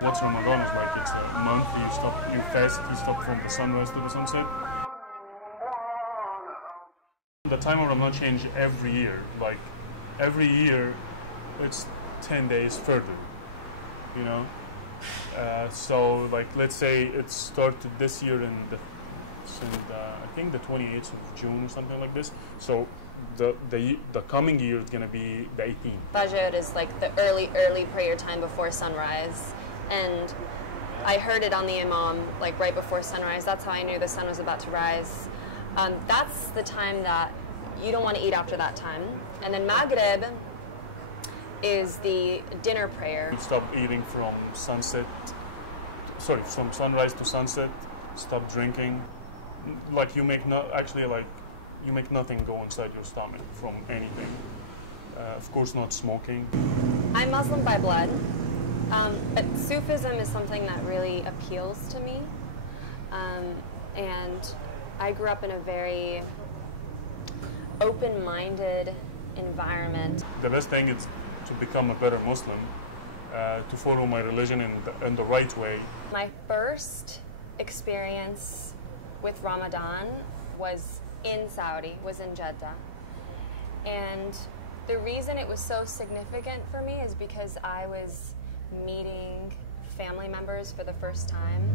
What's Ramadan is like, it's a month you fast, you stop from the sunrise to the sunset. The time of Ramadan changes every year, like every year it's 10 days further, you know. So like let's say it started this year in I think the 28th of June or something like this. So the coming year is gonna be the 18th. Fajr is like the early prayer time before sunrise, and I heard it on the imam like right before sunrise. That's how I knew the sun was about to rise. That's the time that you don't want to eat after that time. And then Maghrib is the dinner prayer. You stop eating from from sunrise to sunset. Stop drinking. Like you make you make nothing go inside your stomach from anything. Of course, not smoking. I'm Muslim by blood, but Sufism is something that really appeals to me. And I grew up in a very open-minded environment. The best thing is to become a better Muslim, to follow my religion in the right way. My first experience with Ramadan was in Saudi, was in Jeddah. And the reason it was so significant for me is because I was meeting family members for the first time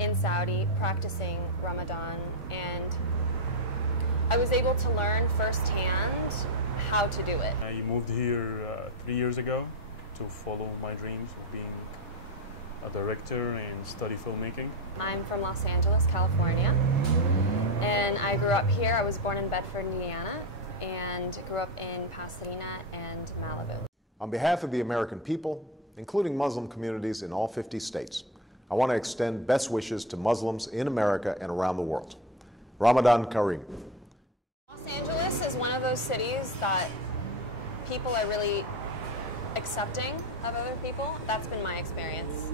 in Saudi, practicing Ramadan, and I was able to learn firsthand how to do it. I moved here 3 years ago to follow my dreams of being a director and study filmmaking. I'm from Los Angeles, California, and I grew up here. I was born in Bedford, Indiana, and grew up in Pasadena and Malibu. On behalf of the American people, including Muslim communities in all 50 states, I want to extend best wishes to Muslims in America and around the world. Ramadan Kareem. Los Angeles is one of those cities that people are really accepting of other people. That's been my experience.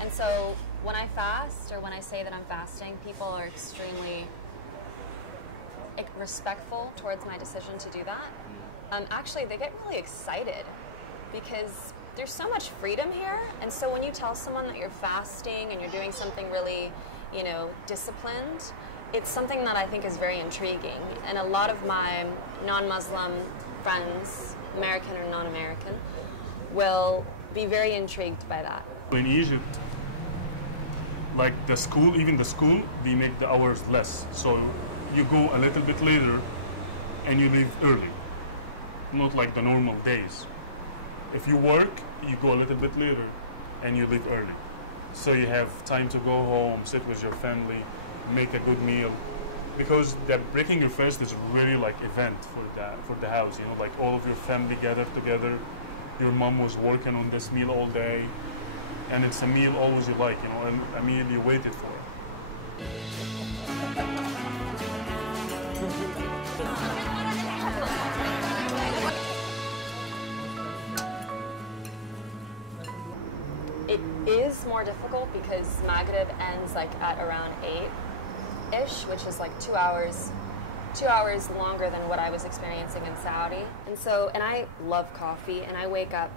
And so when I fast, or when I say that I'm fasting, people are extremely respectful towards my decision to do that. Actually, they get really excited because there's so much freedom here. And so when you tell someone that you're fasting and you're doing something really, you know, disciplined, it's something that I think is very intriguing. And a lot of my non-Muslim friends, American or non-American, will be very intrigued by that. In Egypt, like even the school, they make the hours less. So you go a little bit later and you leave early. Not like the normal days. If you work, you go a little bit later and you leave early. So you have time to go home, sit with your family, make a good meal. Because the breaking your fast is really like event for the house, you know, like all of your family gathered together. Your mom was working on this meal all day, and it's a meal always you like, you know, a meal you waited for. It is more difficult because Maghrib ends like at around 8-ish, which is like 2 hours longer than what I was experiencing in Saudi. And I love coffee, and I wake up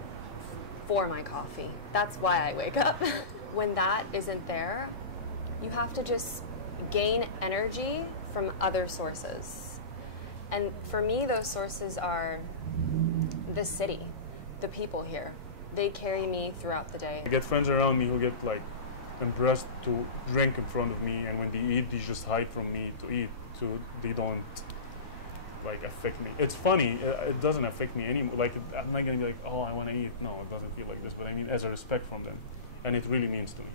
for my coffee. That's why I wake up. When that isn't there, you have to just gain energy from other sources. And for me, those sources are the city, the people here. They carry me throughout the day. I get friends around me who get like impressed to drink in front of me, and when they eat, they just hide from me to eat, so they don't like affect me. It's funny, it doesn't affect me anymore. Like I'm not gonna be like, oh, I want to eat. No, it doesn't feel like this. But I mean, as a respect from them, and it really means to me.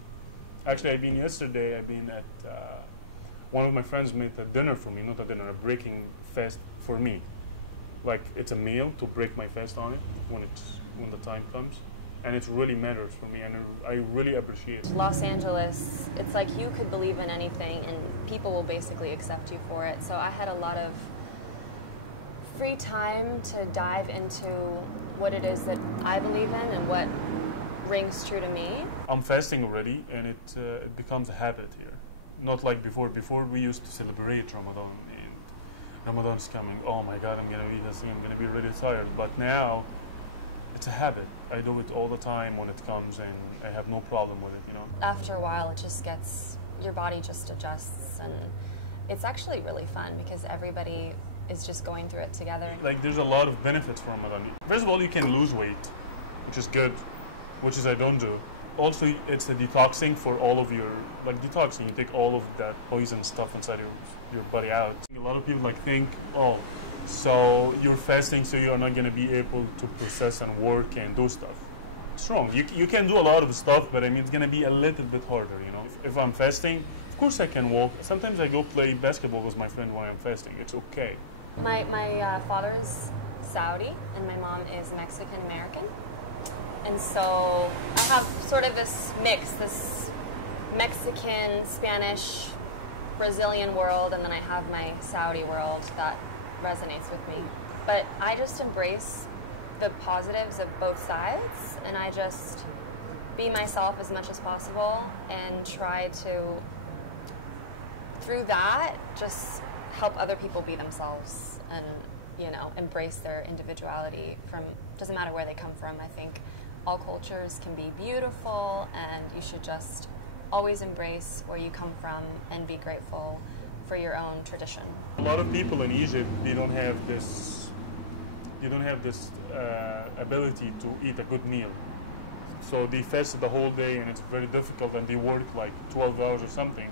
Actually, yesterday I've been at one of my friends made a dinner for me, not a dinner, a breaking fast for me. Like it's a meal to break my fast on it when the time comes. And it really matters for me, and I really appreciate it. Los Angeles, it's like you could believe in anything and people will basically accept you for it. So I had a lot of free time to dive into what it is that I believe in and what rings true to me. I'm fasting already, and it becomes a habit here. Not like before. Before we used to celebrate Ramadan, and Ramadan's coming. Oh my God, I'm gonna eat this thing. I'm gonna be really tired. But now, it's a habit. I do it all the time when it comes, and I have no problem with it. You know. After a while, it just gets, your body just adjusts, and it's actually really fun because everybody is just going through it together. Like, there's a lot of benefits from Ramadan. First of all, you can lose weight, which is good, which is I don't do. Also, it's a detoxing for all of your, like detoxing, you take all of that poison stuff inside your body out. A lot of people like think, oh, so you're fasting so you're not gonna be able to process and work and do stuff. It's wrong. You can do a lot of stuff, but I mean, it's gonna be a little bit harder, you know. If I'm fasting, of course I can walk. Sometimes I go play basketball with my friend while I'm fasting. It's okay. My father's Saudi and my mom is Mexican American. And so I have sort of this mix, this Mexican, Spanish, Brazilian world, and then I have my Saudi world that resonates with me. But I just embrace the positives of both sides, and I just be myself as much as possible and try to, through that, just help other people be themselves and, you know, embrace their individuality from, doesn't matter where they come from. I think all cultures can be beautiful, and you should just always embrace where you come from and be grateful for your own tradition. A lot of people in Egypt, they don't have this ability to eat a good meal. So they fast the whole day, and it's very difficult, and they work like 12 hours or something.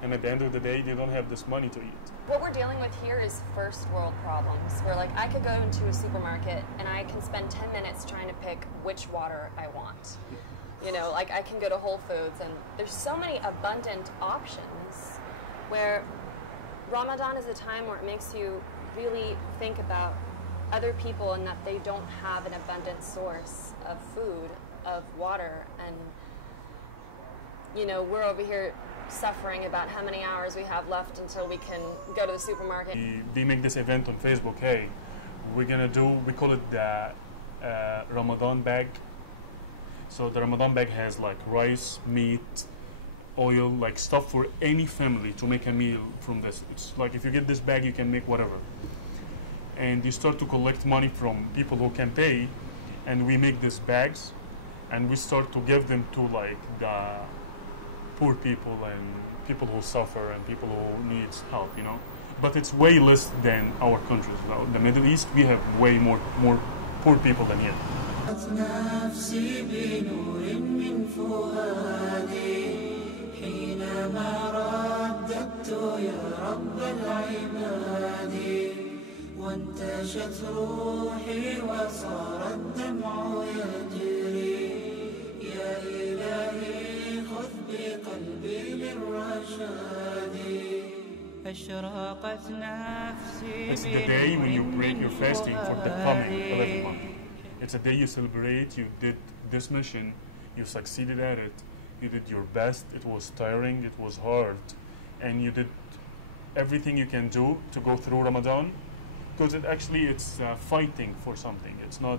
And at the end of the day, they don't have this money to eat. What we're dealing with here is first world problems, where like I could go into a supermarket and I can spend 10 minutes trying to pick which water I want. You know, like I can go to Whole Foods, and there's so many abundant options where Ramadan is a time where it makes you really think about other people and that they don't have an abundant source of food, of water, and you know, we're over here suffering about how many hours we have left until we can go to the supermarket. They make this event on Facebook. Hey, we call it the Ramadan bag. So the Ramadan bag has like rice, meat, oil, like stuff for any family to make a meal from this. It's like if you get this bag, you can make whatever. And you start to collect money from people who can pay, and we make these bags, and we start to give them to like the poor people and people who suffer and people who need help, you know. But it's way less than our countries. The Middle East, we have way more poor people than here. وانتشت روحي وصار الدمع يجري يا إلهي خذ بقلبي للرشاد أشرقت نفسي. It's the day when you break your fasting for the coming 11th month. It's a day you celebrate, you did this mission, you succeeded at it, you did your best, it was tiring, it was hard, and you did everything you can do to go through Ramadan. Because it's fighting for something. It's not,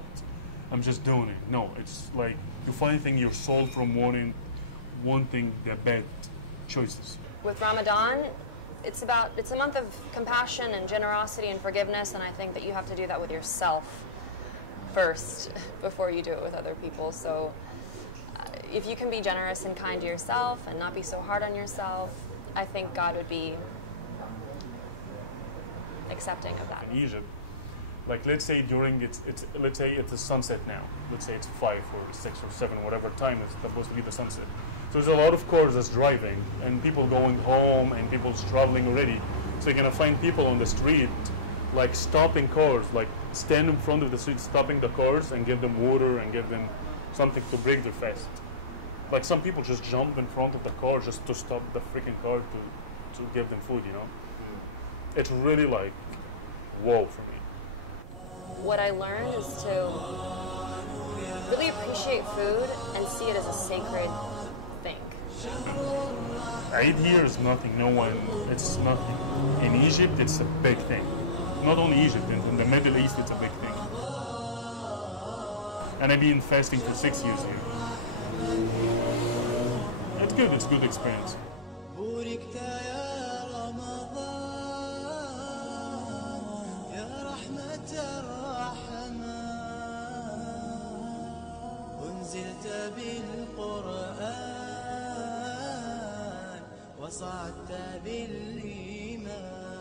I'm just doing it. No, it's like you're fighting your soul from wanting the bad choices. With Ramadan, it's a month of compassion and generosity and forgiveness, and I think that you have to do that with yourself first before you do it with other people. So if you can be generous and kind to yourself and not be so hard on yourself, I think God would be accepting of that. In Egypt, like let's say let's say it's the sunset now. Let's say it's 5 or 6 or 7, whatever time it's supposed to be the sunset. So there's a lot of cars that's driving and people going home and people traveling already. So you're gonna find people on the street like stopping cars, like stand in front of the street, stopping the cars and give them water and give them something to break their fast. Like some people just jump in front of the car just to stop the freaking car to give them food, you know? It's really like, whoa for me. What I learned is to really appreciate food and see it as a sacred thing. Eid here is nothing, it's nothing. In Egypt, it's a big thing. Not only Egypt, in the Middle East, it's a big thing. And I've been fasting for 6 years here. It's a good experience. رحمة الرحمن أنزلت بالقرآن وصعدت بالإيمان